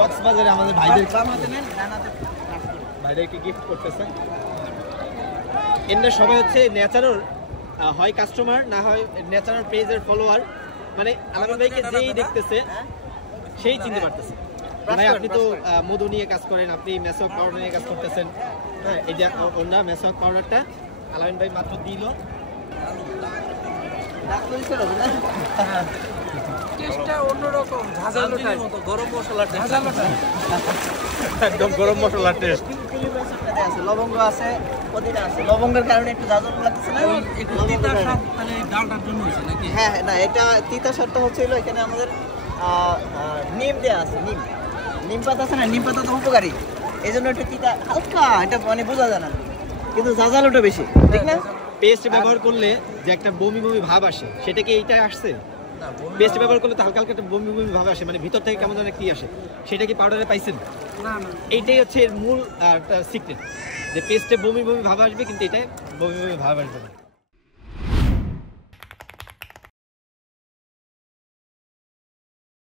কক্সবাজারে আমাদের ভাইদেরকে গিফট করতেছে। এন্ডে সবাই হচ্ছে ন্যাচারাল হয় কাস্টমার না হয় ন্যাচারাল পেজের ফলোয়ার, মানে আলামিন ভাইকে যেই দেখতেছে সেই চিনতে পারতেছে। ভাই আপনি তো মধু নিয়ে কাজ করেন, আপনি মেসওয়াক পাউডার নিয়ে কাজ করতেছেন। হ্যাঁ, এই যে ওনার মেসওয়াক পাউডারটা আলামিন ভাই মাত্র দিল। টেস্টটা অন্যরকম, ঝাঁঝালোটার মতো, গরম মশলার ঝাঁঝালোটা, একদম গরম মশলার টেস্ট। লবঙ্গ আছে, পুদিনা আছে, লবঙ্গের কারণে একটু ঝাঁঝালো লাগছে না? একটু তিতা স্বাদ মানে ডালটার জন্য হয়েছে নাকি? হ্যাঁ না, এটা তিতা স্বাদটা হচ্ছে হলো এখানে আমাদের নিম দেওয়া আছে। নিম পাতা আছে না, নিম পাতা তো উপকারী, এই জন্য একটু তিতা হালকা, এটা মানে বোঝা যায় না, কিন্তু ঝাঁঝালোটা বেশি, ঠিক না? পেস্ট ব্যবহার করলে যে একটা বমি বমি ভাব আসে, সেটা কি এইটাই আসছে? পেস্ট ব্যবহার করলে তো হালকা হালকা একটা বমি বমি ভাব আসে, মানে ভিতর থেকে কেমন যেন কি আসে, সেটা কি পাউডারে পাইছেন? না না, এইটাই হচ্ছে এর মূল সিক্রেট, যে পেস্টে বমি বমি ভাব আসবে, কিন্তু এটাই বমি বমি ভাব আসবে না।